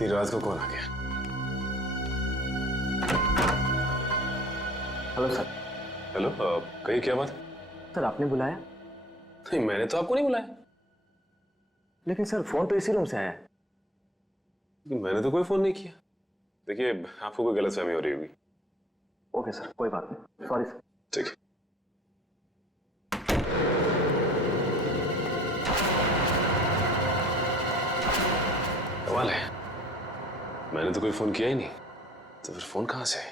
इतनी रात को कौन आ गया? Hello sir. हेलो, कहिए क्या बात? सर आपने बुलाया? नहीं, मैंने तो आपको नहीं बुलाया। लेकिन सर फोन तो इसी रूम से आया है। मैंने तो कोई फोन नहीं किया। देखिए, आपको कोई गलतफहमी हो रही होगी। ओके सर, कोई बात नहीं, सॉरी सर। ठीक है। कमाल है, मैंने तो कोई फोन किया ही नहीं, तो फिर फोन कहां से है?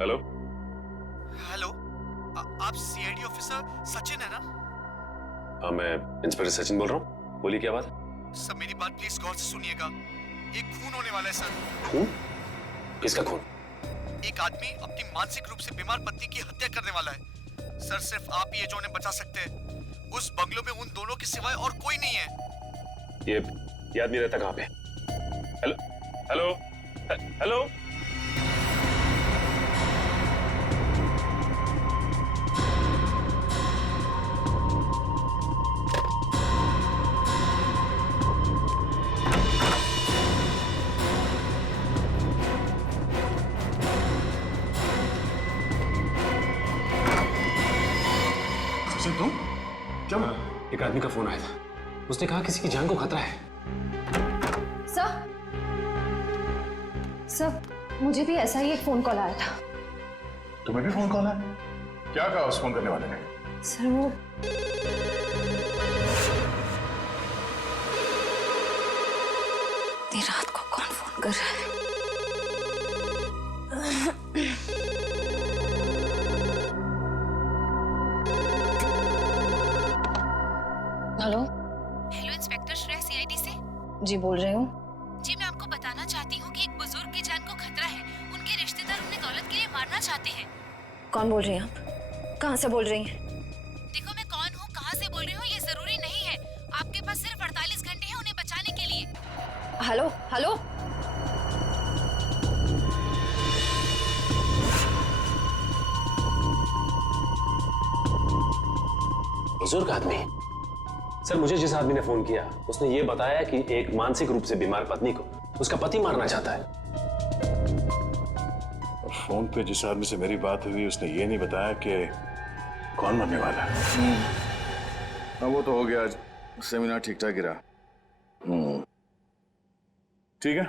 हेलो हेलो, आप सीआईडी ऑफिसर सचिन है ना? हाँ, मैं इंस्पेक्टर सचिन बोल रहा हूँ। बोलिए क्या बात है? सर मेरी बात प्लीज गौर से सुनिएगा। एक खून होने वाला है सर। खून? किसका खून? एक आदमी अपनी मानसिक रूप से बीमार पत्नी की हत्या करने वाला है सर। सिर्फ आप ही है जो उन्हें बचा सकते हैं। उस बंगलों में उन दोनों के सिवाय और कोई नहीं है। ये आदमी रहता कहाँ पे? Hello hello hello. तुम क्या? एक आदमी का फोन आया था, उसने कहा किसी की जान को खतरा है। सर, मुझे भी ऐसा ही एक फोन कॉल आया था। तुम्हें भी फोन कॉल है? क्या कहा उस फोन करने वाले ने? सर वो इतनी रात को कौन फोन कर रहा है? Hello hello, inspector Shreya CID से। जी बोल रही हूँ। जी, मैं आपको बताना चाहती हूँ कि एक बुजुर्ग की जान को खतरा है। उनके रिश्तेदार उन्हें दौलत के लिए मारना चाहते हैं। कौन बोल रही हैं आप? कहाँ से बोल रही हैं? देखो, मैं कौन हूँ, कहाँ से बोल रही हूँ, ये जरूरी नहीं है। आपके पास सिर्फ 48 घंटे हैं उन्हें बचाने के लिए। Hello hello. बुजुर्ग आदमी? सर, मुझे जिस आदमी ने फोन किया उसने ये बताया कि एक मानसिक रूप से बीमार पत्नी को उसका पति मारना चाहता है। फोन पे जिस आदमी से मेरी बात हुई उसने ये नहीं बताया कि कौन मरने वाला है। हाँ, वो तो हो गया, आज सेमिनार ठीक ठाक गिरा। ठीक है,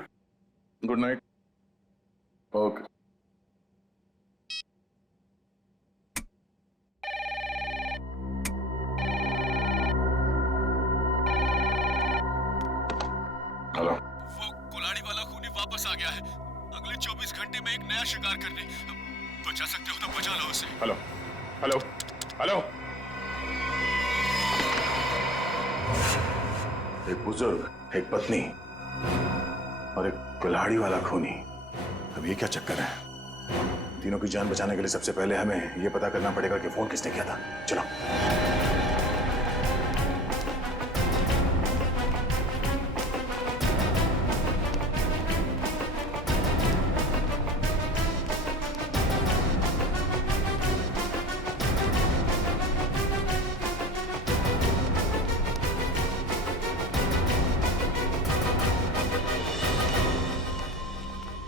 गुड नाइट। ओके। हेलो। वो कुल्हाड़ी वाला खूनी वापस आ गया है। अगले 24 घंटे में एक नया शिकार करने। बचा सकते हो तो बचा लो उसे। Hello hello hello. एक बुजुर्ग, एक पत्नी और एक कुल्हाड़ी वाला खूनी। अब ये क्या चक्कर है? तीनों की जान बचाने के लिए सबसे पहले हमें ये पता करना पड़ेगा कि फोन किसने किया था। चलो।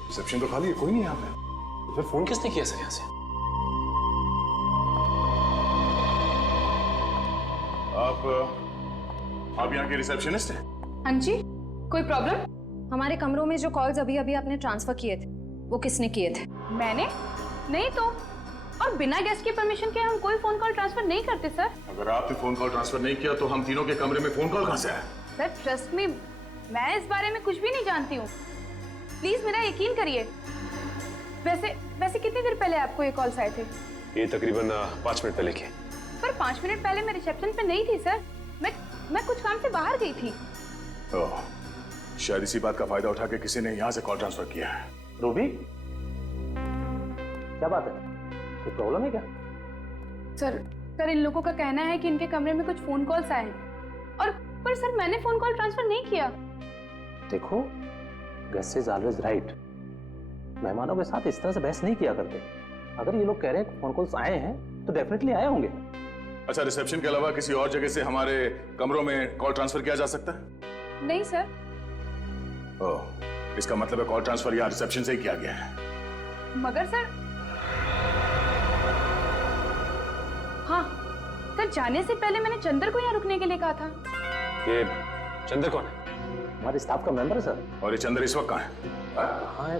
रिसेप्शन तो खाली है, कोई नहीं यहाँ पे। तो फिर फोन किसने किया सर यहाँ से? आप यहाँ के रिसेप्शनिस्ट हैं? हाँ जी, कोई प्रॉब्लम? हमारे कमरों में जो कॉल्स अभी अभी आपने ट्रांसफर किए थे वो किसने किए थे? मैंने? नहीं तो। और बिना गेस्ट की परमिशन के हम कोई फोन कॉल ट्रांसफर नहीं करते सर। अगर आपने फोन कॉल ट्रांसफर नहीं किया तो हम तीनों के कमरे में फोन कॉल कहाँ से आया? सर ट्रस्ट मी, मैं इस बारे में कुछ भी नहीं जानती हूँ। प्लीज मेरा यकीन करिए। वैसे कितनी देर पहले आपको ये कॉल्स आए थे? ये तकरीबन 5 मिनट पहले के। पर 5 मिनट पहले मैं रिसेप्शन पे नहीं थी सर। मैं कुछ काम से बाहर गई थी। ओह, शायद इसी बात का फायदा उठा के किसी ने यहाँ से कॉल ट्रांसफर किया है। रूबी, क्या बात है? कोई प्रॉब्लम है क्या? सर इन लोगों का कहना है कि इनके कमरे में कुछ फोन कॉल्स आए हैं। और पर सर मैंने फोन कॉल ट्रांसफर नहीं किया। देखो, गेस्ट इज ऑलवेज राइट। मेहमानों के साथ इस तरह से बहस नहीं किया करते। अगर ये लोग कह रहे हैं फोन कॉल्स आए हैं तो डेफिनेटली आए होंगे। अच्छा, रिसेप्शन के अलावा किसी और जगह से हमारे कमरों में कॉल ट्रांसफर किया जा सकता है? नहीं सर। ओह, इसका मतलब है कॉल ट्रांसफर यहाँ रिसेप्शन से ही किया गया है। मगर सर, हाँ सर, जाने से पहले मैंने चंदर को यहाँ रुकने के लिए कहा था। ये चंदर कौन है? हमारे स्टाफ का मेंबर है सर। और ये चंद्र इस वक्त कहाँ है? कहाँ है?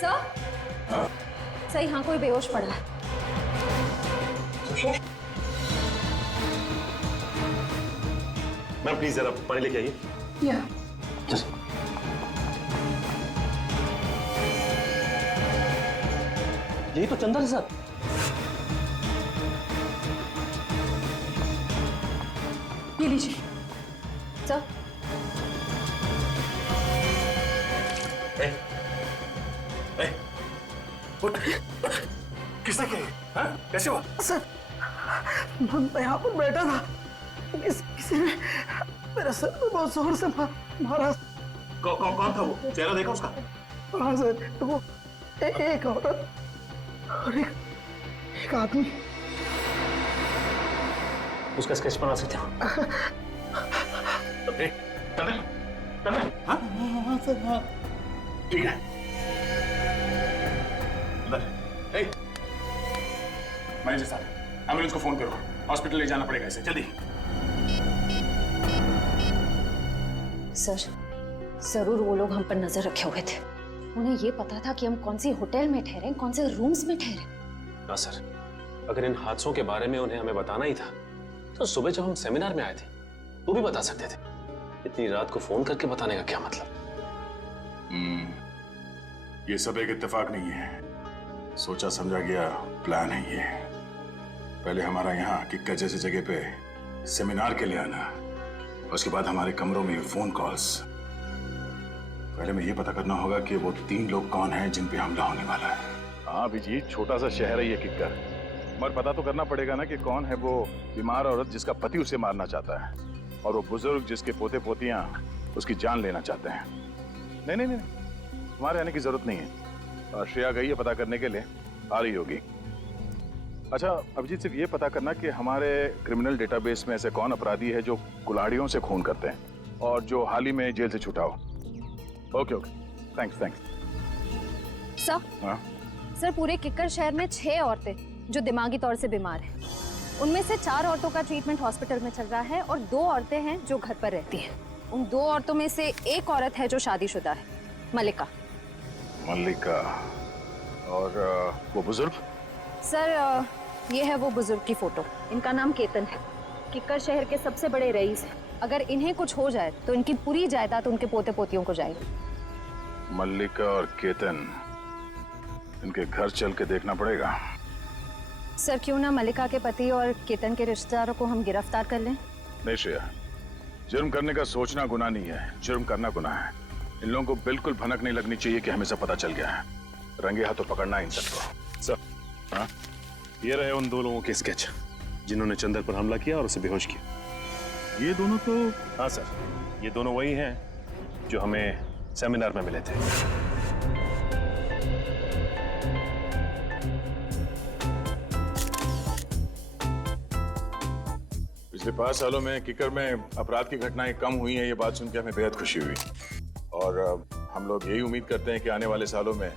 सर, सर यहाँ कोई बेहोश पड़ा है। मैम प्लीज जरा पानी लेके आइए। या यही तो चंदर है सर। ये लीजिए। सर, किसने किया? हाँ? कैसे हुआ? सर, मैं यहाँ पर बैठा था, किसी ने मेरे सर में बहुत जोर से मारा। कौन था वो? चेहरा देखा उसका? हाँ सर, वो एक औरत और एक आदमी। उसका स्केच बना सकते हो? हाँ सर, हाँ। ठीक है। मैनेजर साहब, एम्बुलेंस को फोन करो, हॉस्पिटल ले जाना पड़ेगा इसे, जल्दी। सर, जरूर वो लोग हम पर नजर रखे हुए थे। उन्हें ये पता था कि हम कौन सी होटल में ठहरे, कौन से रूम्स में ठहरे। ना सर, अगर इन हादसों के बारे में उन्हें हमें बताना ही था तो सुबह जब हम सेमिनार में आए थे तो भी बता सकते थे। इतनी रात को फोन करके बताने का क्या मतलब? ये सब एक इत्तेफाक नहीं है, सोचा समझा गया प्लान है ये। पहले हमारा यहाँ किक्कर जैसी जगह पे सेमिनार के लिए आना, उसके बाद हमारे कमरों में फोन कॉल्स। पहले में ये पता करना होगा कि वो 3 लोग कौन हैं जिन पे हमला होने वाला है। हाँ अभिजीत, छोटा सा शहर है ये किक्कर, मगर पता तो करना पड़ेगा ना कि कौन है वो बीमार औरत जिसका पति उसे मारना चाहता है, और वो बुजुर्ग जिसके पोते पोतियां उसकी जान लेना चाहते हैं। नहीं नहीं नहीं, हमारे आने की जरूरत नहीं है। और श्रेया गई है पता करने के लिए, आ रही होगी। अच्छा अभिजीत, सिर्फ ये पता करना कि हमारे क्रिमिनल डेटाबेस में ऐसे कौन अपराधी है जो कुल्हाड़ियों से खून करते हैं और जो हाल ही में जेल से छूटा हो। Okay okay, thanks thanks. Sir, हाँ सर, पूरे किक्कर शहर में 6 औरतें जो दिमागी तौर से बीमार हैं। उनमें से 4 औरतों का ट्रीटमेंट हॉस्पिटल में चल रहा है और 2 औरतें हैं जो घर पर रहती हैं। उन 2 औरतों में से एक औरत है जो शादीशुदा है, मल्लिका। मल्लिका। और वो बुजुर्ग? सर, ये है वो बुजुर्ग की फोटो। इनका नाम केतन है, किक्कर शहर के सबसे बड़े रईस हैं। अगर इन्हें कुछ हो जाए तो इनकी पूरी जायदाद उनके पोते पोतियों को जाएगी। मल्लिका और केतन, इनके घर चल के देखना पड़ेगा। सर, क्यों ना मल्लिका के पति और केतन के रिश्तेदारों को हम गिरफ्तार कर लें? नहीं श्रेया, जुर्म करने का सोचना गुनाह नहीं है, जुर्म करना गुनाह है। इन लोगों को बिल्कुल भनक नहीं लगनी चाहिए कि हमें सब पता चल गया है। रंगे हाथों पकड़ना इन सबको। सर, हाँ ये रहे उन 2 लोगों के स्केच जिन्होंने चंदर पर हमला किया और उसे बेहोश किया। ये दोनों तो? हाँ सर, ये दोनों वही हैं जो हमें सेमिनार में मिले थे। पिछले 5 सालों में किक्कर में अपराध की घटनाएं कम हुई हैं, ये बात सुन के हमें बेहद खुशी हुई। और हम लोग यही उम्मीद करते हैं कि आने वाले सालों में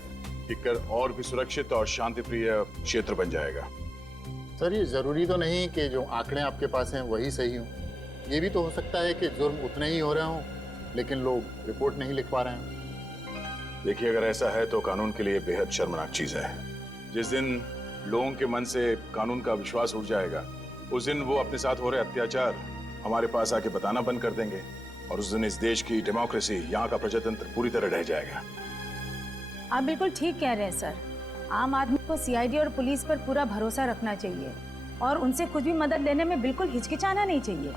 किक्कर और भी सुरक्षित और शांतिप्रिय क्षेत्र बन जाएगा। सर, ये जरूरी तो नहीं कि जो आंकड़े आपके पास हैं वही सही हों। ये भी तो हो सकता है कि जुर्म उतने ही हो रहे हों लेकिन लोग रिपोर्ट नहीं लिख पा रहे हैं। देखिए, अगर ऐसा है तो कानून के लिए बेहद शर्मनाक चीज है। जिस दिन लोगों के मन से कानून का विश्वास उठ जाएगा, उस दिन वो अपने साथ हो रहे अत्याचार हमारे पास आके बताना बंद कर देंगे, और उस दिन इस देश की डेमोक्रेसी, यहाँ का प्रजातंत्र पूरी तरह रह जाएगा। आप बिल्कुल ठीक कह रहे हैं सर। आम आदमी को सीआईडी और पुलिस पर पूरा भरोसा रखना चाहिए और उनसे कुछ भी मदद लेने में बिल्कुल हिचकिचाना नहीं चाहिए।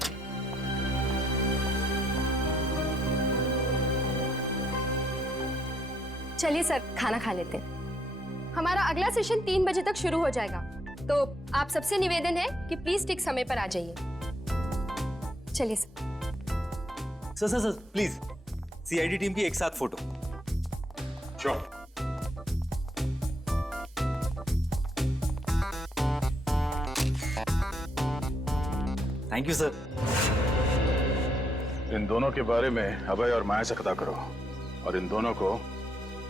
चलिए सर, खाना खा लेते हैं। हमारा अगला सेशन 3 बजे तक शुरू हो जाएगा। तो आप सबसे निवेदन है कि प्लीज ठीक समय पर आ जाइए। चलिए sir. Sir please CID team की एक साथ फोटो। श्योर। Thank you sir. इन दोनों के बारे में अभय और माया से पता करो और इन दोनों को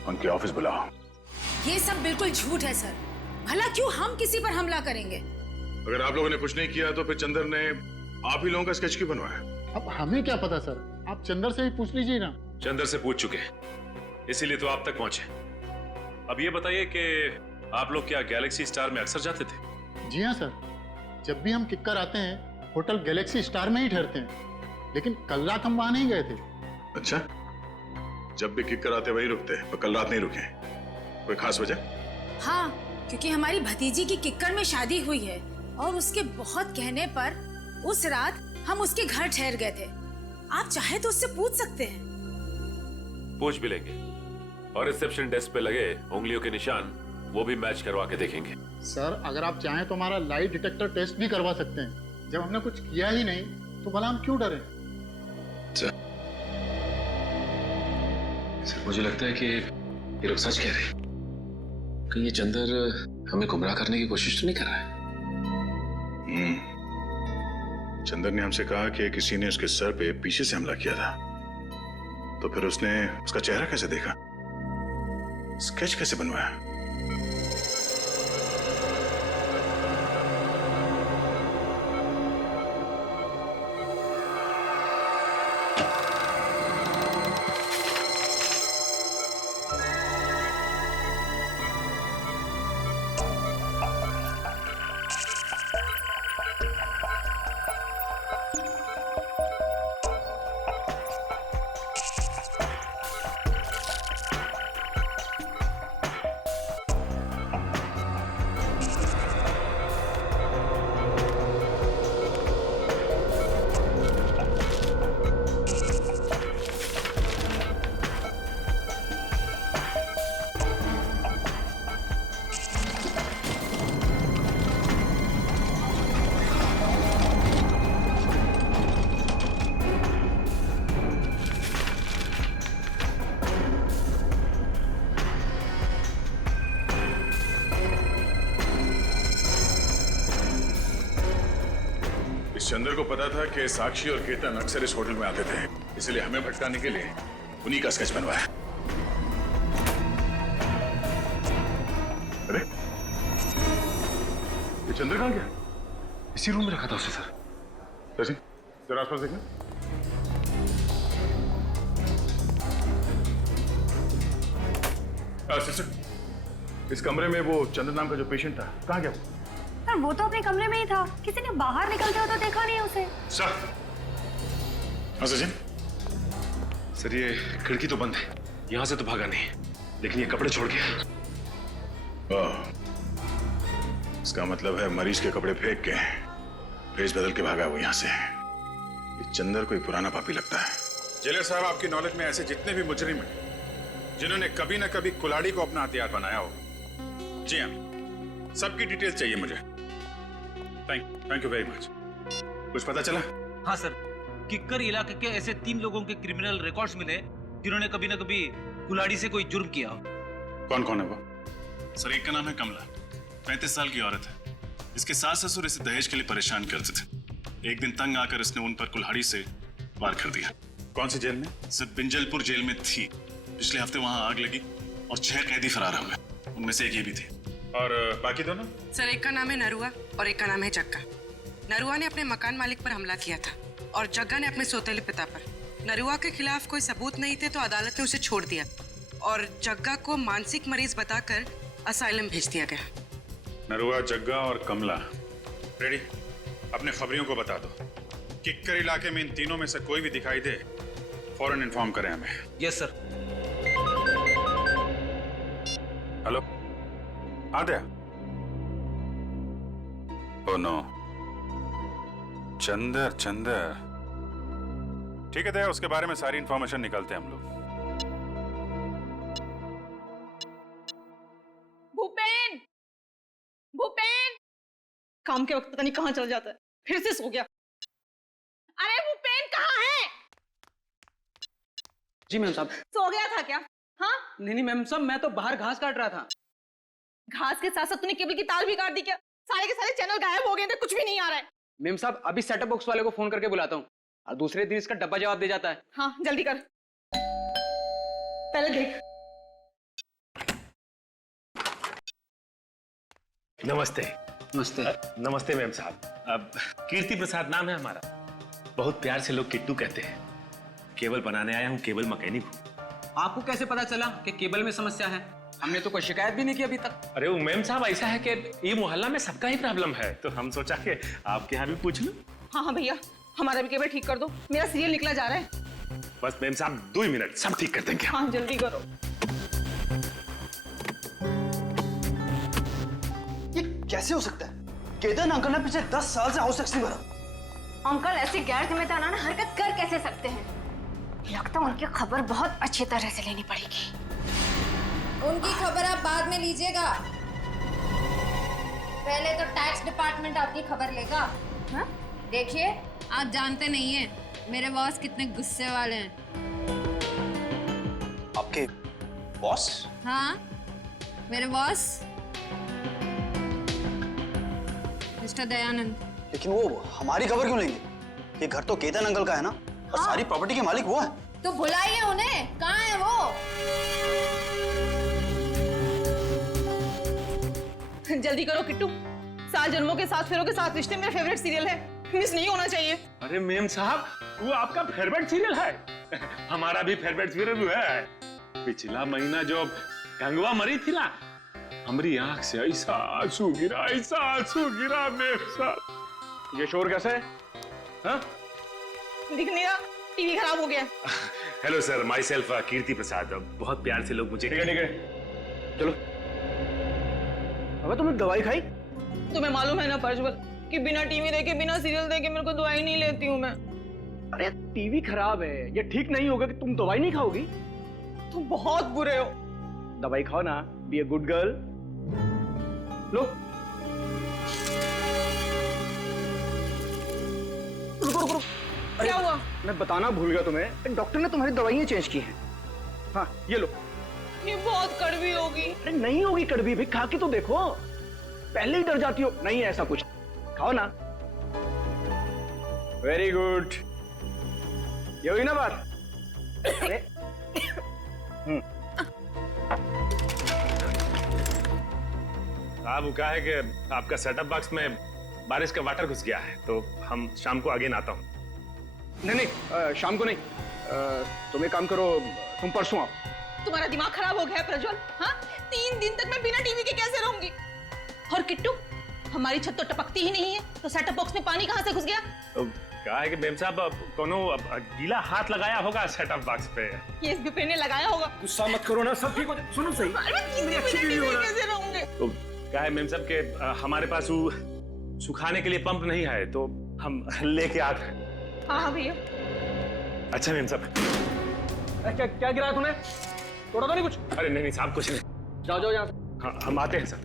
उनके ऑफिस बुलाओ। ये सब बिल्कुल झूठ है सर। भला क्यों हम किसी पर हमला करेंगे? अगर आप लोगों ने कुछ नहीं किया तो फिर चंदर ने आप ही लोगों का स्केच क्यों बनवाया? अब हमें क्या पता सर, आप चंदर से ही पूछ लीजिए ना। चंदर से पूछ चुके हैं, इसीलिए तो आप तक पहुंचे। अब ये बताइए कि आप लोग क्या गैलेक्सी स्टार में अक्सर जाते थे? जी हाँ सर, जब भी हम किक्कर आते हैं होटल गैलेक्सी स्टार में ही ठहरते हैं, लेकिन कल रात हम वहां नहीं गए थे। अच्छा, जब भी किक कराते वही रुकते, पर कल रात नहीं रुके। कोई खास वजह? हाँ, क्योंकि हमारी भतीजी की किक्कर में शादी हुई है और उसके बहुत कहने पर उस रात हम उसके घर ठहर गए थे। आप चाहे तो उससे पूछ सकते हैं। पूछ भी लेंगे और रिसेप्शन डेस्क पे लगे उंगलियों के निशान वो भी मैच करवा के देखेंगे। सर अगर आप चाहें तो हमारा लाई डिटेक्टर टेस्ट भी करवा सकते हैं। जब हमने कुछ किया ही नहीं तो भला हम क्यों डरे? सर मुझे लगता है कि ये लोग सच कह रहे हैं। कहीं ये चंदर हमें गुमराह करने की कोशिश तो नहीं कर रहा है? चंदर ने हमसे कहा कि किसी ने उसके सर पे पीछे से हमला किया था, तो फिर उसने उसका चेहरा कैसे देखा, स्केच कैसे बनवाया? चंदर को पता था कि साक्षी और केतन अक्सर इस होटल में आते थे, इसलिए हमें भटकाने के लिए उन्हीं का स्केच बनवाया। अरे ये चंदर कहां गया? इसी रूम में रखा था उसे सर। जरा आसपास देखना। सिस्टर, इस कमरे में वो चंदर नाम का जो पेशेंट था कहां गया? सर वो तो अपने कमरे में ही था, किसी ने बाहर निकलते हो तो देखा नहीं उसे। सर, हाँ सचिन। सर ये खिड़की तो बंद है, यहाँ से तो भागा नहीं, लेकिन ये कपड़े छोड़ गया। इसका मतलब है मरीज के कपड़े फेंक के भेष बदल के भागा वो यहाँ से। ये चंदर कोई पुराना पापी लगता है। जेलर साहब, आपकी नॉलेज में ऐसे जितने भी मुजरिम हैं जिन्होंने कभी ना कभी कुल्हाड़ी को अपना हथियार बनाया हो, जी हाँ, सबकी डिटेल्स चाहिए मुझे। Thank you very much. कुछ पता चला? हाँ सर, किक्कर इलाके के ऐसे 3 लोगों के क्रिमिनल रिकॉर्ड्स मिले जिन्होंने कभी ना कभी कुल्हाड़ी से कोई जुर्म किया हो। कौन कौन है वो? सर एक का नाम है कमला, 35 साल की औरत है। इसके सास ससुर इसे दहेज के लिए परेशान करते थे। एक दिन तंग आकर इसने उन पर कुल्हाड़ी से वार कर दिया। कौन सी जेल में? सर बिंजलपुर जेल में थी। पिछले हफ्ते वहां आग लगी और 6 कैदी फरार हो गए, उनमें से एक ये भी थे। और बाकी दोनों? सर एक का नाम है नरुआ और एक का नाम है जग्गा। नरुआ ने अपने मकान मालिक पर हमला किया था और जग्गा ने अपने सौतेले पिता पर। नरुआ के खिलाफ कोई सबूत नहीं थे तो अदालत ने उसे छोड़ दिया और जग्गा को मानसिक मरीज बताकर असाइलम भेज दिया गया। नरुआ, जग्गा और कमला रेडी? अपने खबरियों को बता दो, किक्कर इलाके में इन तीनों में से कोई भी दिखाई दे फौरन इन्फॉर्म करें हमें। Yes sir. हेलो, हाँ दया। Oh no, Chandar. ठीक है दया, उसके बारे में सारी इंफॉर्मेशन निकालते हैं हम लोग। भूपेन, भूपेन, काम के वक्त पता नहीं कहाँ चल जाता है, फिर से सो गया। अरे वो पेन कहाँ है? जी मैम साहब। सो गया था क्या? हाँ? नहीं मैम साहब, मैं तो बाहर घास काट रहा था। घास के साथ साथ तूने केबल की तार भी काट दी क्या? सारे के सारे चैनल गायब हो गए थे, कुछ भी नहीं आ रहा है। मैम साहब अभी सेटअप बॉक्स वाले को फोन करके बुलाता हूँ और दूसरे दिन इसका डब्बा जवाब दे जाता है। हाँ जल्दी कर, पहले देख। नमस्ते। नमस्ते। नमस्ते मैम साहब। अब कीर्ति प्रसाद नाम है हमारा। बहुत प्यार से लोग किट्टू कहते हैं। केबल बनाने आया हूँ, केबल मैकेनिक हूँ। आपको कैसे पता चला कि केबल में समस्या है? हमने तो कोई शिकायत भी नहीं की अभी तक। अरे वो मैम साहब ऐसा है कि ये मोहल्ला में सबका ही प्रॉब्लम है, तो हम सोचा कि आपके यहाँ भी पूछ लूं। हाँ भैया, हमारा भी केबल ठीक कर दो, मेरा सीरियल निकला जा रहा है। बस मैम साहब 2 मिनट, सब ठीक कर देंगे। हाँ जल्दी करो। ये कैसे हो सकता है? केतन अंकल ने पिछले 10 साल से हाउस टैक्स नहीं भरा। अंकल ऐसी गैर जिम्मेदाराना हरकत कर कैसे सकते हैं? लगता है उनकी खबर बहुत अच्छी तरह से लेनी पड़ेगी। उनकी खबर आप बाद में लीजिएगा, पहले तो टैक्स डिपार्टमेंट आपकी खबर लेगा। हाँ? देखिए, आप जानते नहीं हैं मेरे बॉस कितने गुस्से वाले हैं। आपके बॉस? हाँ, मेरे बॉस मिस्टर दयानंद। लेकिन वो हमारी खबर क्यों लेंगे? ये घर तो केतन अंकल का है ना, और सारी प्रॉपर्टी के मालिक वो है। तो बुलाइए उन्हें, कहाँ है वो? जल्दी करो किट्टू, 7 जन्मों के 7 फेरों के 7 रिश्ते मेरा फेवरेट सीरियल है, मिस नहीं होना चाहिए। अरे मैम साहब, वो आपका फेवरेट सीरियल है। हमारा भी फेवरेट सीरियल है। पिछला महीना जो गंगवा मरी थी ना, हमारी आंख से ऐसा आंसू गिरा मैम साहब। ये शोर कैसे है? हाँ? दिख नहीं रहा, टीवी खराब हो गया। हेलो सर, माई सेल्फ कीर्ति प्रसाद। बहुत प्यार से लोग मुझे। ठीक है, चलो। अबे तुमने दवाई खाई? तुम्हें मालूम है ना प्रज्वल कि बिना टीवी देखे, बिना सीरियल देखे मेरे को दवाई नहीं लेती हूँ मैं। अरे टीवी खराब है, ये ठीक नहीं होगा कि तुम दवाई नहीं खाओगी। तुम बहुत बुरे हो। दवाई खाओ ना, बी ए गुड गर्ल। लो। रुको। क्या हुआ? मैं बताना भूल गया तुम्हें, डॉक्टर ने तुम्हारी दवाइयाँ चेंज की हैं। हाँ ये लो। ये बहुत कड़वी होगी। अरे नहीं होगी कड़वी भी, खा के तो देखो। पहले ही डर जाती हो। नहीं है ऐसा कुछ, खाओ ना। वेरी गुड, ये हुई ना बात। अरे साहब क्या है कि आपका सेटअप बॉक्स में बारिश का वाटर घुस गया है, तो हम शाम को आगे आता हूँ। नहीं शाम को नहीं, तुम एक काम करो, तुम परसों आओ। तुम्हारा दिमाग खराब हो गया है प्रज्वल। हाँ, 3 दिन तक मैं बिना टीवी के कैसे रहूंगी? और किट्टू, हमारी छत तो टपकती ही नहीं है, तो सेटअप बॉक्स में पानी कहाँ से घुस गया? तो क्या है कि मैम साहब कोनो गीला हाथ लगाया होगा सेटअप बॉक्स पे। ये इस बिपेन ने लगाया होगा। गुस्सा मत करो ना, सब ठीक हो जाए। सुनो सही, कैसे रहूंगे? तो क्या है मैम साहब के हमारे पास वो सुखाने के लिए पंप नहीं है, तो हम लेके आते हैं। हाँ भैया। अच्छा मैम साहब। क्या गिरा तूने? तोड़ा तो नहीं कुछ? अरे नहीं साहब, कुछ नहीं। जाओ यहाँ से। हाँ हम आते हैं सर।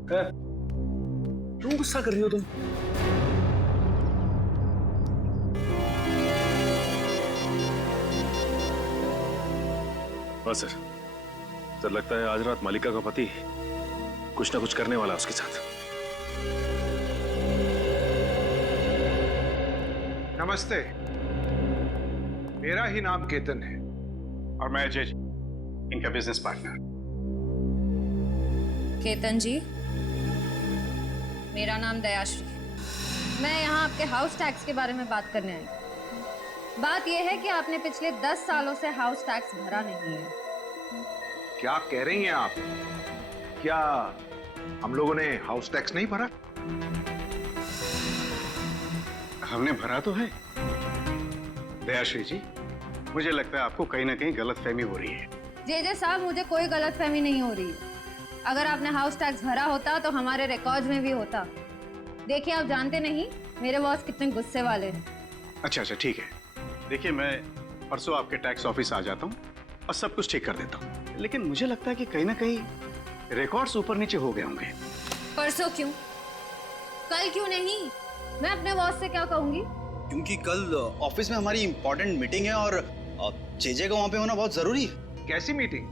क्यों गुस्सा कर रही हो तुम? हाँ सर लगता है आज रात मालिका का पति कुछ ना कुछ करने वाला उसके साथ। नमस्ते, मेरा ही नाम केतन है और मैं अजय, इनका बिजनेस पार्टनर। केतन जी, मेरा नाम दयाश्री है। मैं यहाँ आपके हाउस टैक्स के बारे में बात करने आई। बात यह है कि आपने पिछले 10 सालों से हाउस टैक्स भरा नहीं है। क्या कह रही हैं आप? क्या हम लोगों ने हाउस टैक्स नहीं भरा? हमने भरा तो है। दयाश्री जी, मुझे लगता है आपको कहीं ना कहीं गलतफहमी हो रही है। जे साहब, मुझे कोई गलतफहमी नहीं हो रही। अगर आपने हाउस टैक्स भरा होता तो हमारे रिकॉर्ड्स में भी होता। देखिए, आप जानते नहीं मेरे बॉस कितने गुस्से वाले हैं। अच्छा ठीक है। देखिए, मैं परसों आपके टैक्स ऑफिस आ जाता हूँ और सब कुछ ठीक कर देता हूँ, लेकिन मुझे लगता है कि कहीं ना कहीं रिकॉर्ड्स ऊपर नीचे हो गए होंगे। परसों क्यों, कल क्यों नहीं? मैं अपने बॉस से क्या कहूंगी? क्योंकि कल ऑफिस में हमारी इंपॉर्टेंट मीटिंग है और जेजे का वहां पे होना बहुत जरूरी है। कैसी मीटिंग?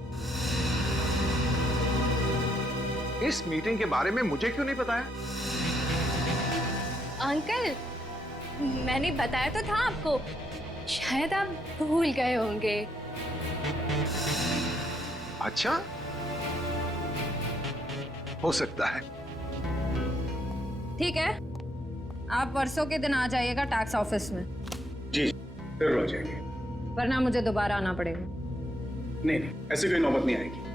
इस मीटिंग के बारे में मुझे क्यों नहीं बताया? अंकल, मैंने बताया तो था आपको, शायद आप भूल गए होंगे। अच्छा, हो सकता है। ठीक है, आप परसों के दिन आ जाइएगा टैक्स ऑफिस में। जी जरूर आ जाएंगे। वरना मुझे दोबारा आना पड़ेगा। नहीं नहीं, ऐसी कोई नौबत नहीं आएगी।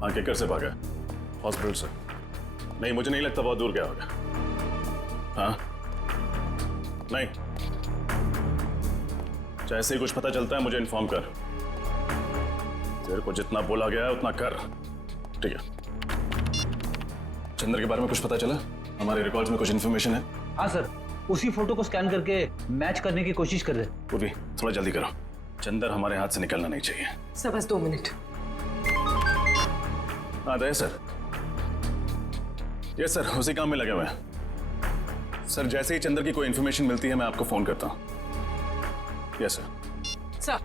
हाँ, किकर से भागा? हॉस्पिटल से? नहीं, मुझे नहीं लगता बहुत दूर गया होगा। हाँ? नहीं, जैसे ही कुछ पता चलता है मुझे इन्फॉर्म कर। तेरे को जितना बोला गया है उतना कर, ठीक है? चंद्र के बारे में कुछ पता चला? हमारे रिकॉर्ड्स में कुछ इन्फॉर्मेशन है? हाँ सर, उसी फोटो को स्कैन करके मैच करने की कोशिश कर रहे। पूर्वी, थोड़ा जल्दी करो। चंदर हमारे हाथ से निकलना नहीं चाहिए। सर बस 2 मिनट। हाँ दया सर। यस सर, उसी काम में लगे हुए हैं। सर जैसे ही चंदर की कोई इन्फॉर्मेशन मिलती है मैं आपको फोन करता हूँ। Yes sir. सर।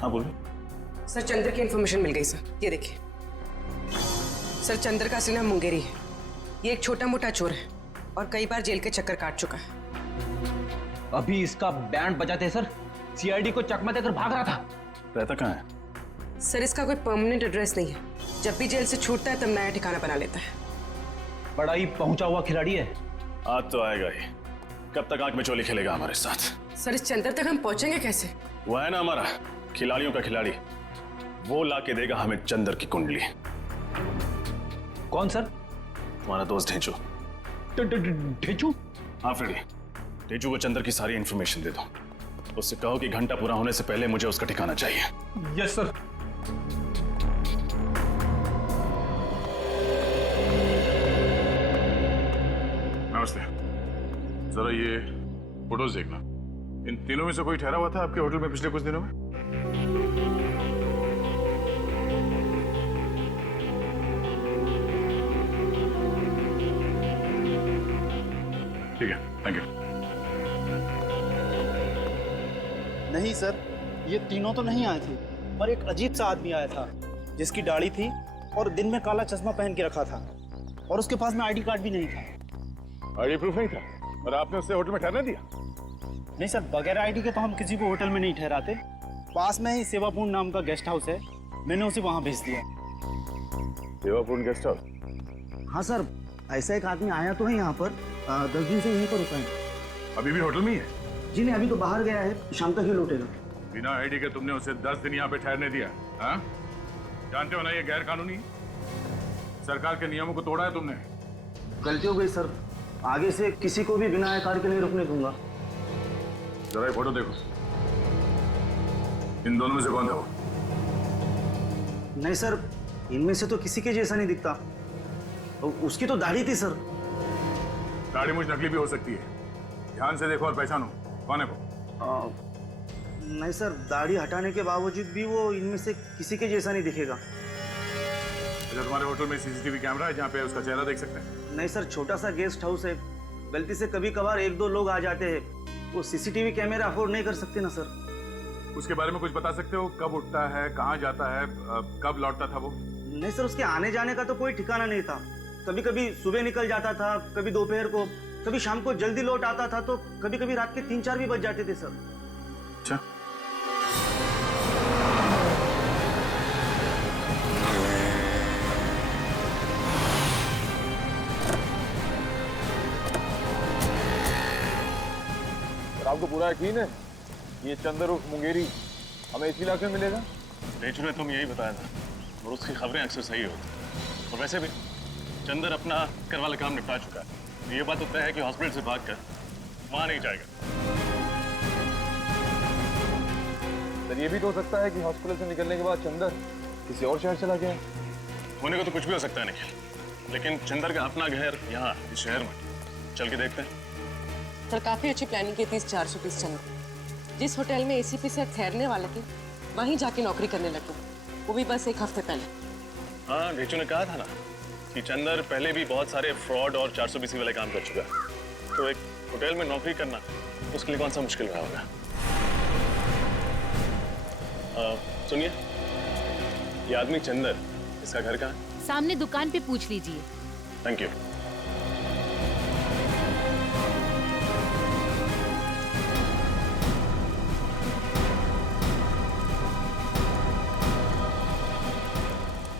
हाँ बोलिए। सर चंद्र की इन्फॉर्मेशन मिल गई सर, ये देखिए। सर चंद्र का असली नाम मुंगेरी है। ये एक छोटा मोटा चोर है और कई बार जेल के चक्कर काट चुका है। अभी इसका बैंड बजाते सर, सीआईडी को चकमा देकर भाग रहा था। रहता कहाँ है? सर इसका कोई परमानेंट एड्रेस नहीं है। जब भी जेल से छूटता है तब नया ठिकाना बना लेता है। बड़ा ही पहुंचा हुआ खिलाड़ी है। आज तो आएगा ही। कब तक आंख में चोली खेलेगा हमारे साथ? सर इस चंद्र तक हम पहुंचेंगे कैसे? वो है ना हमारा खिलाड़ियों का खिलाड़ी, वो लाके देगा हमें चंदर की कुंडली। कौन सर? तुम्हारा दोस्त ढेंचू। ढेंचू? हाँ फ्रेडी, ढेंचू को चंदर की सारी इंफॉर्मेशन दे दो। उससे कहो कि घंटा पूरा होने से पहले मुझे उसका ठिकाना चाहिए। Yes sir. नमस्ते। जरा ये फोटोज देखना। इन तीनों में से कोई ठहरा हुआ था आपके होटल में पिछले कुछ दिनों में? ठीक है, थैंक यू। नहीं सर, ये तीनों तो नहीं आए थे, पर एक अजीब सा आदमी आया था जिसकी दाढ़ी थी और दिन में काला चश्मा पहन के रखा था और उसके पास में आईडी कार्ड भी नहीं था। आईडी प्रूफ नहीं था और आपने उससे होटल में ठहरने दिया? नहीं सर, बगैर आईडी के तो हम किसी को होटल में नहीं ठहराते। पास में ही सेवापूर्ण नाम का गेस्ट हाउस है, मैंने उसे वहां भेज दिया। सेवापूर्ण गेस्ट हाउस? हाँ सर, ऐसा एक आदमी आया तो है यहाँ पर, 10 दिन से यहीं पर रुका है। अभी भी होटल में ही है? जी नहीं, अभी तो बाहर गया है, शाम तक ही लौटेगा। बिना आईडी के तुमने उसे 10 दिन यहाँ पे ठहरने दिया? हाँ? जानते हो ना ये गैर कानूनी है। सरकार के नियमों को तोड़ा है तुमने। गलती हो गई सर, आगे से किसी को भी बिना आईडी के नहीं रुकने दूंगा। जरा ये फोटो देखो। इन दोनों में से कौन था वो? नहीं सर, इनमें से तो किसी के जैसा नहीं दिखता। उसकी तो दाढ़ी थी सर। दाढ़ी मुझ नकली भी हो सकती है, ध्यान से देखो और पहचानो कौन है वो। नहीं सर, दाढ़ी हटाने के बावजूद भी वो इनमें से किसी के जैसा नहीं दिखेगा। अच्छा, तुम्हारे होटल में सीसीटीवी कैमरा है जहाँ पे उसका चेहरा देख सकते हैं? नहीं सर, छोटा सा गेस्ट हाउस है, गलती से कभी कभार 1-2 लोग आ जाते हैं, वो सीसीटीवी कैमरा अफोर्ड नहीं कर सकते ना सर। उसके बारे में कुछ बता सकते हो? कब उठता है, कहाँ जाता है, कब लौटता था वो? नहीं सर, उसके आने जाने का तो कोई ठिकाना नहीं था। कभी कभी सुबह निकल जाता था, कभी दोपहर को, कभी शाम को जल्दी लौट आता था, तो कभी कभी रात के 3-4 भी बज जाते थे सर। अच्छा, आपको पूरा यकीन है ये चंदर उर्फ मुंगेरी हमें इसी इलाके में मिलेगा? ढेंचू ने तुम यही बताया था और उसकी खबरें अक्सर सही होती। और वैसे भी चंदर अपना कर वाला काम निपटा चुका है। ये बात तो तय है कि हॉस्पिटल से भागकर वहां नहीं जाएगा। सर ये भी तो हो सकता है कि हॉस्पिटल से निकलने के बाद चंदर किसी और शहर चला गया। होने को तो कुछ भी हो सकता है निखिल, लेकिन चंदर का अपना घर यहाँ इस शहर में, चल के देखते हैं। सर काफी अच्छी प्लानिंग की थी इस 400 पीस चंदर। जिस होटल में एसीपी सर ठहरने वाले थे वहीं जाके नौकरी करने लगे, वो भी बस 1 हफ्ते पहले। हाँ, घेचू ने कहा था ना कि चंदर पहले भी बहुत सारे फ्रॉड और 400 बीसी वाले काम कर चुका है, तो एक होटल में नौकरी करना उसके लिए कौन सा मुश्किल रहा होगा। सुनिए, ये आदमी चंदर, इसका घर कहाँ है? सामने दुकान पे पूछ लीजिए। Thank you.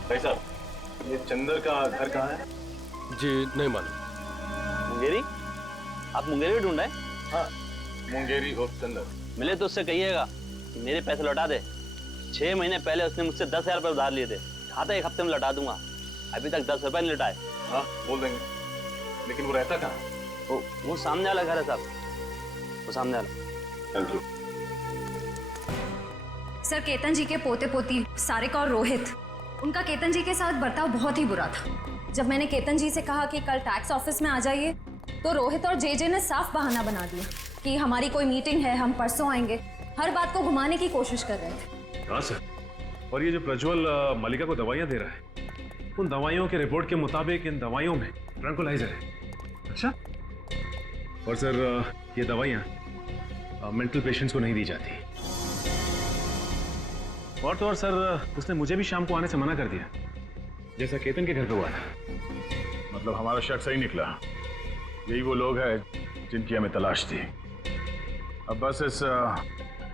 भाई साहब, ये चंदर का घर कहाँ है? जी नहीं मालूम। मुंगेरी? आप मुंगेरी ढूंढ रहे हैं? हाँ, मुंगेरी और चंदर। मिले तो उससे कहिएगा कि मेरे पैसे लौटा दे। 6 महीने पहले उसने मुझसे 10,000 रुपये उधार लिए थे, कहा था 1 हफ्ते में लौटा दूंगा, अभी तक 10 रुपये नहीं लौटाए। हाँ, बोल देंगे। लेकिन वो रहता कहाँ? वो सामने वाला घर है साहब, वो सामने वाला। Thank you. सर, केतन जी के पोते पोती सारिका और रोहित, उनका केतन जी के साथ बर्ताव बहुत ही बुरा था। जब मैंने केतन जी से कहा कि कल टैक्स ऑफिस में आ जाइए, तो रोहित और जेजे ने साफ बहाना बना दिया कि हमारी कोई मीटिंग है, हम परसों आएंगे। हर बात को घुमाने की कोशिश कर रहे थे। हाँ सर, और ये जो प्रज्वल मलिका को दवाइयाँ दे रहा है, उन दवाइयों के रिपोर्ट के मुताबिक इन दवाइयों में ट्रैंकुलाइजर है। अच्छा? और सर, ये दवाइयाँ मेंटल पेशेंट्स को नहीं दी जाती। और तो और सर, उसने मुझे भी शाम को आने से मना कर दिया, जैसा केतन के घर पे हुआ था। मतलब हमारा शक सही निकला, यही वो लोग हैं जिनकी हमें तलाश थी। अब बस इस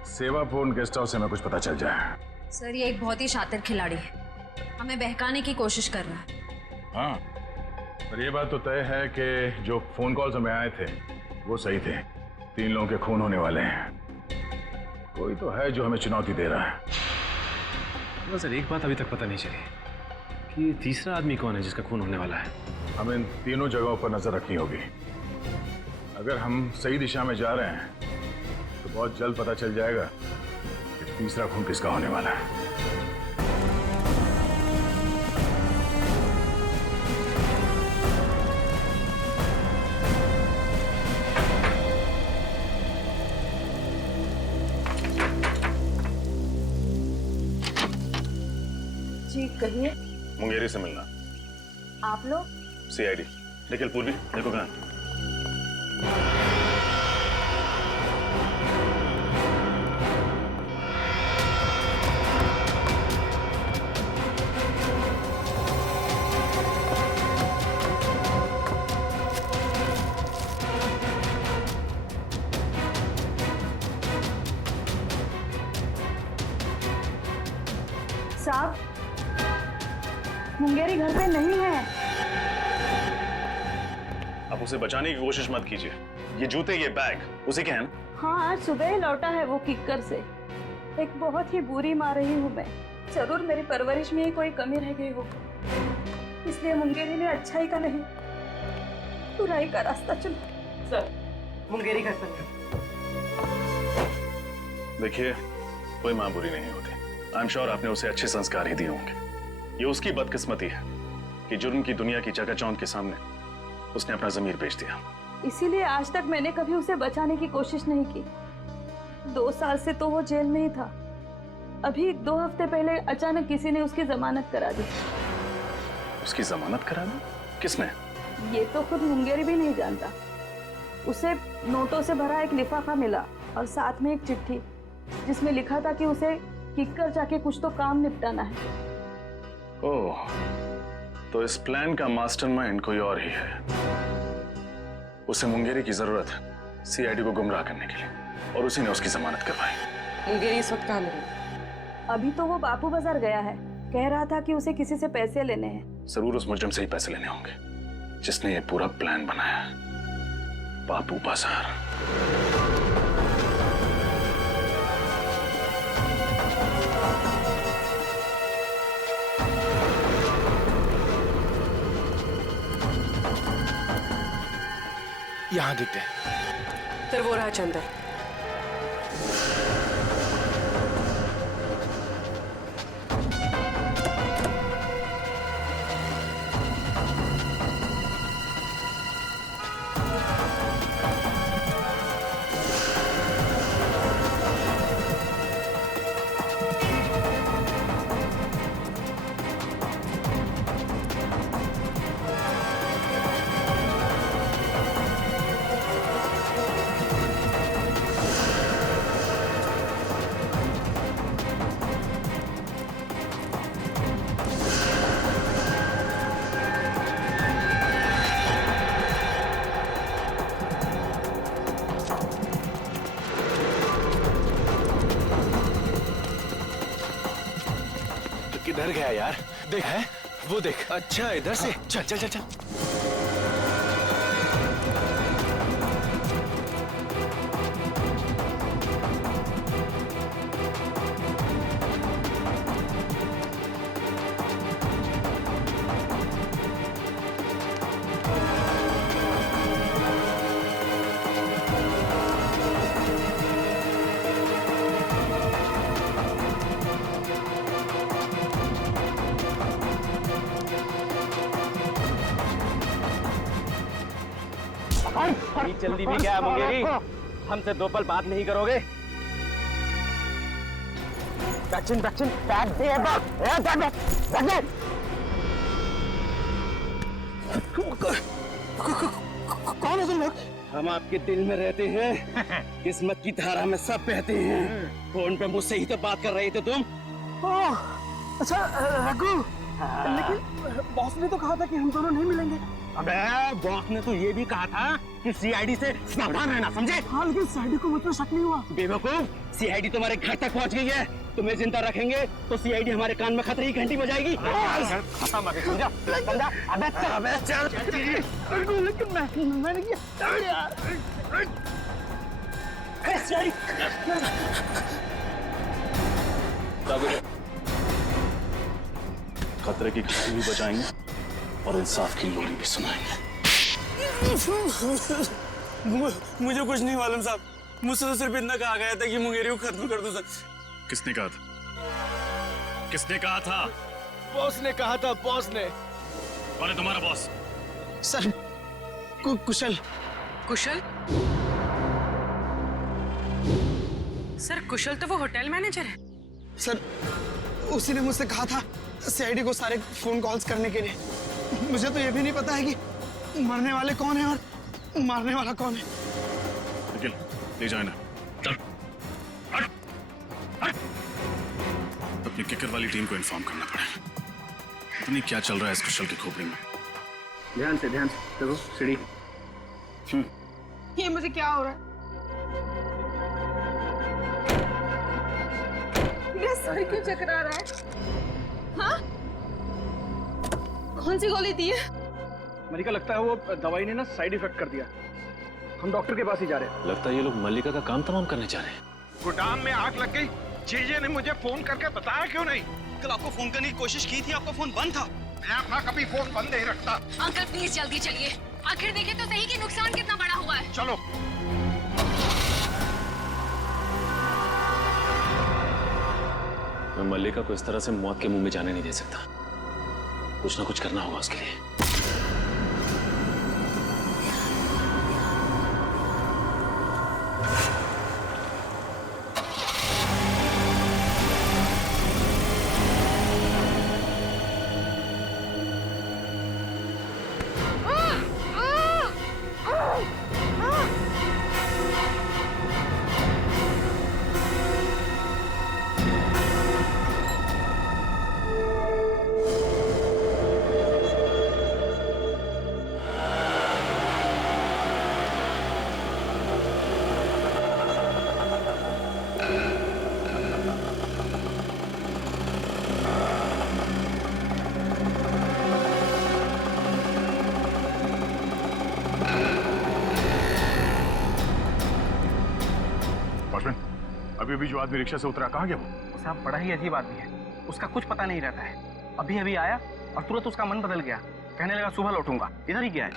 सेवापूर्ण गेस्ट हाउस से हमें कुछ पता चल जाए। सर, ये एक बहुत ही शातिर खिलाड़ी है, हमें बहकाने की कोशिश कर रहा है। हाँ, पर ये बात तो तय है कि जो फोन कॉल्स हमें आए थे वो सही थे। 3 लोगों के खून होने वाले हैं। कोई तो है जो हमें चुनौती दे रहा है। सर, एक बात अभी तक पता नहीं चली कि तीसरा आदमी कौन है जिसका खून होने वाला है। हमें इन तीनों जगहों पर नजर रखनी होगी। अगर हम सही दिशा में जा रहे हैं तो बहुत जल्द पता चल जाएगा कि तीसरा खून किसका होने वाला है। जी कहिए। मुंगेरी से मिलना। आप लोग? सीआईडी। निखिल पूर्वी, देखो कहाँ। साहब, मुंगेरी घर पे नहीं है। आप उसे बचाने की कोशिश मत कीजिए। ये जूते, ये बैग उसी के हैं ना? हाँ, आज सुबह ही लौटा है वो किक्कर से। एक बहुत ही बुरी माँ रही हूँ मैं। जरूर मेरी परवरिश में ही कोई कमी रह गई हो, इसलिए मुंगेरी ने अच्छाई का नहीं बुराई का रास्ता चुना। सर, मुंगेरी घर पर देखिए, कोई माँ बुरी नहीं होती। आई एम श्योर आपने उसे अच्छे संस्कार ही दिए होंगे। ये उसकी बदकिस्मती है कि जुर्म की दुनिया की चकाचौंध के सामने उसने अपना जमीर बेच दिया। इसीलिए आज तक मैंने कभी उसे बचाने की कोशिश नहीं की। 2 साल से तो वो जेल में ही था। अभी 2 हफ्ते पहले अचानक किसी ने उसकी जमानत करा दी। उसकी जमानत करा दी? किसने? ये तो खुद मुंगेरी भी नहीं जानता। उसे नोटों से भरा एक लिफाफा मिला और साथ में एक चिट्ठी जिसमें लिखा था कि उसे किक्कर जाके कुछ तो काम निपटाना है। ओह, तो इस प्लान का मास्टरमाइंड कोई और ही है। उसे मुंगेरी की जरूरत है सीआईडी को गुमराह करने के लिए, और उसी ने उसकी जमानत करवाई। मुंगेरी इस वक्त कहाँ मिले? अभी तो वो बापू बाजार गया है। कह रहा था कि उसे किसी से पैसे लेने हैं। जरूर उस मुजरिम से ही पैसे लेने होंगे जिसने ये पूरा प्लान बनाया है। बापू बाजार। यहाँ दिखते हैं। सर, वो रहा चंदर। डर गया यार। देख है वो देख। अच्छा इधर से चल चल चल चल। जल्दी भी क्या मुंगेरी, हमसे 2 पल बात नहीं करोगे? कौन है तुम लोग? हम आपके दिल में रहते हैं, किस्मत की धारा में सब बहते हैं। फोन पे मुझसे ही तो बात कर रहे थे तुम। अच्छा रघु, लेकिन बॉस ने तो कहा था कि हम दोनों नहीं मिलेंगे। अबे बॉस ने तो ये भी कहा था कि सीआईडी से सावधान रहना, समझे? हाँ लेकिन सीआईडी को मुझ पर शक नहीं हुआ। बेवकूफ, सीआईडी तुम्हारे घर तक पहुंच गई है। तुम्हें जिंदा रखेंगे तो सीआईडी हमारे कान में खतरे की घंटी बजाएगी। समझा? समझा? अबे चल। लेकिन मैंने किया। खतरे की घंटी भी बजाएंगे और इंसाफ की लोरी भी सुनाएंगे। मुझे कुछ नहीं मालूम साहब, मुझसे तो सिर्फ इतना कहा गया था कि मुंगेरी को खत्म कर दो सर। किसने कहा था? किसने कहा था? बॉस ने कहा था, बॉस ने। कौन है तुम्हारा बॉस? सर कुशल। कुशल? सर कुशल तो वो होटल मैनेजर है। सर उसी ने मुझसे कहा था सीआईडी को सारे फोन कॉल्स करने के लिए। मुझे तो ये भी नहीं पता है कि मरने वाले कौन है और मारने वाला कौन है। निखिल ले जाए ना, चल हट हट। अपनी किकर वाली टीम को इन्फॉर्म करना पड़ेगा। पता नहीं क्या चल रहा है इस कुशल की खोपड़ी में। ध्यान से देखो सीढ़ी। ये मुझे क्या हो रहा है? मेरा सर क्यों चकरा रहा है? हाँ? कौन सी गोली दी है? मलिका, लगता है वो दवाई ने ना साइड इफेक्ट कर दिया। हम डॉक्टर के पास ही जा रहे हैं। लगता है ये लोग मल्लिका का काम तमाम करने जा रहे हैं। गोदाम में आग लग गई, जीजे ने मुझे फोन करके बताया क्यों नहीं? कल आपको फोन करने की कोशिश की थी, आपका फोन बंद था। मैं अपना कभी फोन बंद नहीं रखता। अंकल प्लीज जल्दी चलिए, आखिर देखें तो सही कि नुकसान कितना बड़ा हुआ है। चलो। मैं मल्लिका को इस तरह से मौत के मुंह में जाने नहीं दे सकता। कुछ ना कुछ करना होगा उसके लिए। अभी अभी जो आदमी रिक्शा से उतरा, कहाँ गया वो? साहब बड़ा ही अजीब आदमी है, उसका कुछ पता नहीं रहता है। अभी अभी आया और तुरंत उसका मन बदल गया, कहने लगा सुबह लौटूंगा। इधर ही गया है।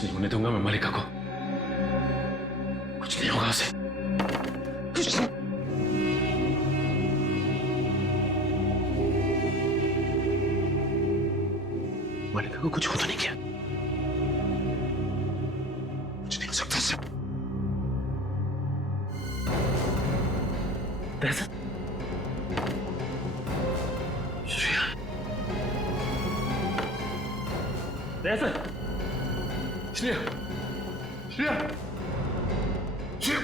कुछ नहीं होने दूंगा मैं मल्लिका को। कुछ नहीं होगा उसे, कुछ नहीं। मल्लिका को कुछ हो तो नहीं किया? कुछ नहीं हो सकता उससे। श्रेया, श्रेया, श्रेया, श्रेया।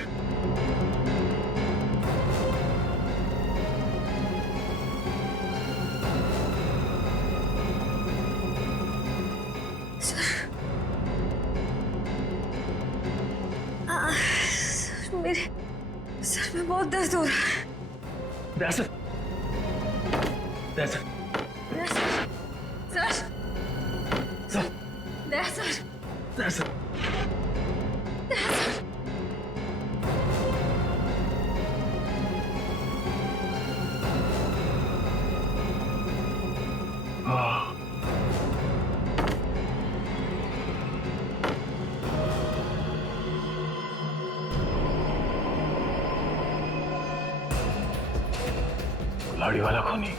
मेरे सर में बहुत दर्द हो रहा है। दर्द, दर्द, सर, सर, दर्द, दर्द। कुल्हाड़ी वाला खूनी।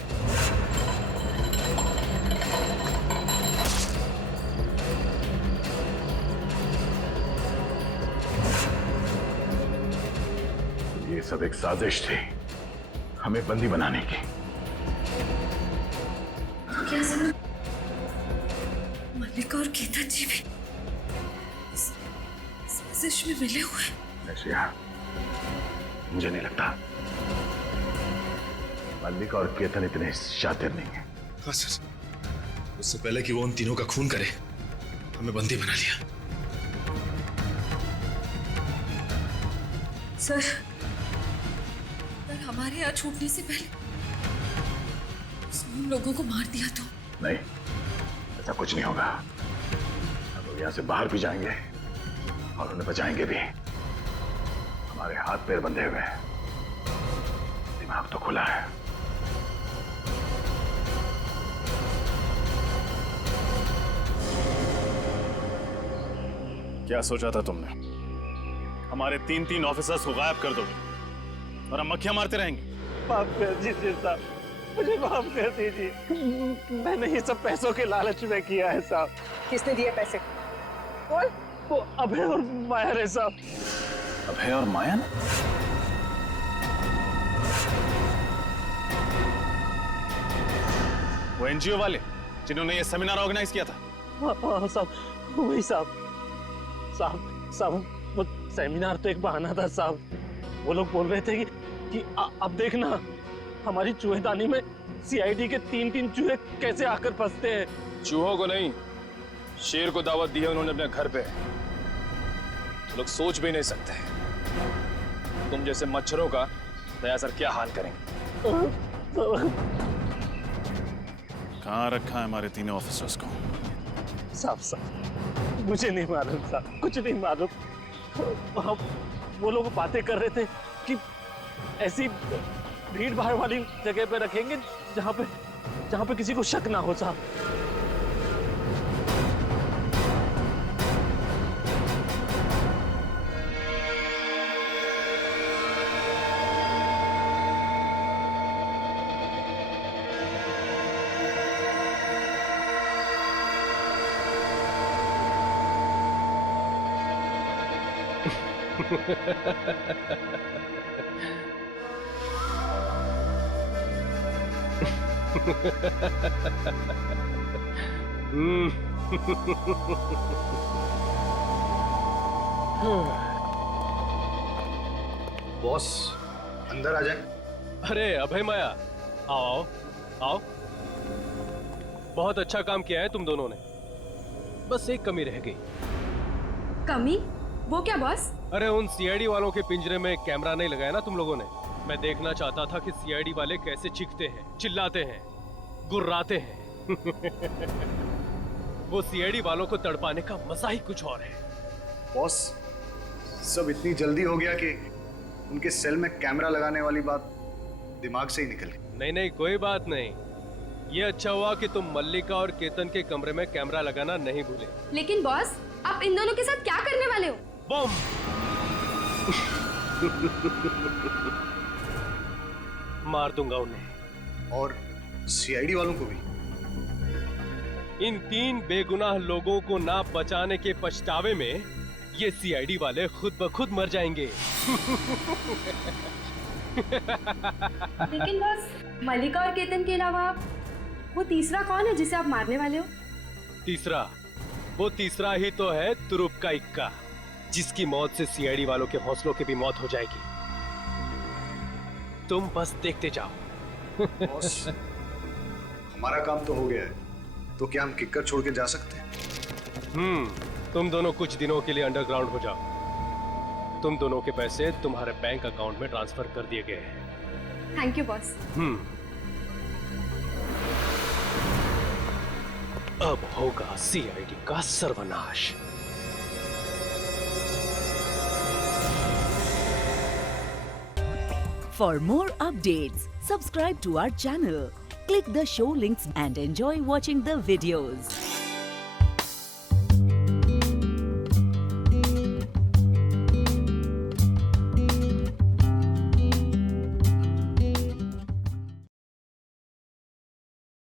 ये सब एक साजिश थी हमें बंदी बनाने की। क्या समझ? मल्लिका और केतन जी भी इस साजिश में मिले हुए? श्रेया, मुझे नहीं लगता मल्लिका और केतन इतने शातिर नहीं है। हाँ सर, उससे पहले कि वो उन तीनों का खून करे हमें बंदी बना लिया। सर, हमारे यहाँ छूटने से पहले उसने उन लोगों को मार दिया तो? नहीं, ऐसा कुछ नहीं होगा। हम लोग यहाँ से बाहर भी जाएंगे और उन्हें बचाएंगे भी। हमारे हाथ पैर बंधे हुए हैं, दिमाग तो खुला है। क्या सोचा था तुमने? हमारे तीन ऑफिसर्स को गायब कर दोगे और हम मक्खियां मारते रहेंगे? माफ कर दीजिए साहब, मुझे माफ कर दीजिए। मैंने ये सब पैसों के लालच में किया है साहब। किसने दिए पैसे? कौन? वो अभय और माया है साहब। अभय और माया ने? वो एनजीओ वाले जिन्होंने ये सेमिनार ऑर्गेनाइज किया था? हाँ साहब, वही साहब। साहब, वो सेमिनार तो एक बहाना था साहब। वो लोग बोल रहे थे कि अब देखना हमारी चूहेदानी में सीआईडी के तीन चूहे कैसे आकर फंसते हैं। चूहों को नहीं, शेर को दावत दी है उन्होंने अपने घर पे। तो लोग सोच भी नहीं सकते तुम जैसे मच्छरों का दया सर क्या हाल करेंगे। कहाँ रखा है हमारे तीनों ऑफिसर्स को? साहब, मुझे नहीं मालूम साहब, कुछ नहीं मालूम। वो लोग बातें कर रहे थे कि ऐसी भीड़ भाड़ वाली जगह पे रखेंगे जहाँ पे किसी को शक ना हो साहब। बॉस, अंदर आ जाए। अरे अभय माया, आओ आओ। बहुत अच्छा काम किया है तुम दोनों ने, बस एक कमी रह गई। कमी? वो क्या बॉस? अरे उन सीआईडी वालों के पिंजरे में कैमरा नहीं लगाया ना तुम लोगों ने। मैं देखना चाहता था कि सीआईडी वाले कैसे चीखते हैं, चिल्लाते हैं, गुर्राते हैं। वो सीआईडी वालों को तड़पाने का मजा ही कुछ और है। बॉस, सब इतनी जल्दी हो गया कि उनके सेल में कैमरा लगाने वाली बात दिमाग से ही निकल गई। नहीं, कोई बात नहीं। ये अच्छा हुआ कि तुम मल्लिका और केतन के कमरे में कैमरा लगाना नहीं भूले। लेकिन बॉस, आप इन दोनों के साथ क्या करने वाले हो? बम। मार दूंगा उन्हें। और सीआईडी वालों को भी। इन 3 बेगुनाह लोगों को ना बचाने के पछतावे में ये सीआईडी वाले खुद ब खुद मर जाएंगे। लेकिन बस मलिका और केतन के अलावा वो तीसरा कौन है जिसे आप मारने वाले हो? वो तीसरा ही तो है तुरुप का इक्का, जिसकी मौत से सीआईडी वालों के हौसलों की भी मौत हो जाएगी। तुम बस देखते जाओ। बॉस, हमारा काम तो हो गया है, तो क्या हम किक्कर छोड़ के जा सकते हैं? तुम दोनों कुछ दिनों के लिए अंडरग्राउंड हो जाओ। तुम दोनों के पैसे तुम्हारे बैंक अकाउंट में ट्रांसफर कर दिए गए हैं। Thank you boss. अब होगा सीआईडी का सर्वनाश। For more updates, subscribe to our channel, click the show links and enjoy watching the videos.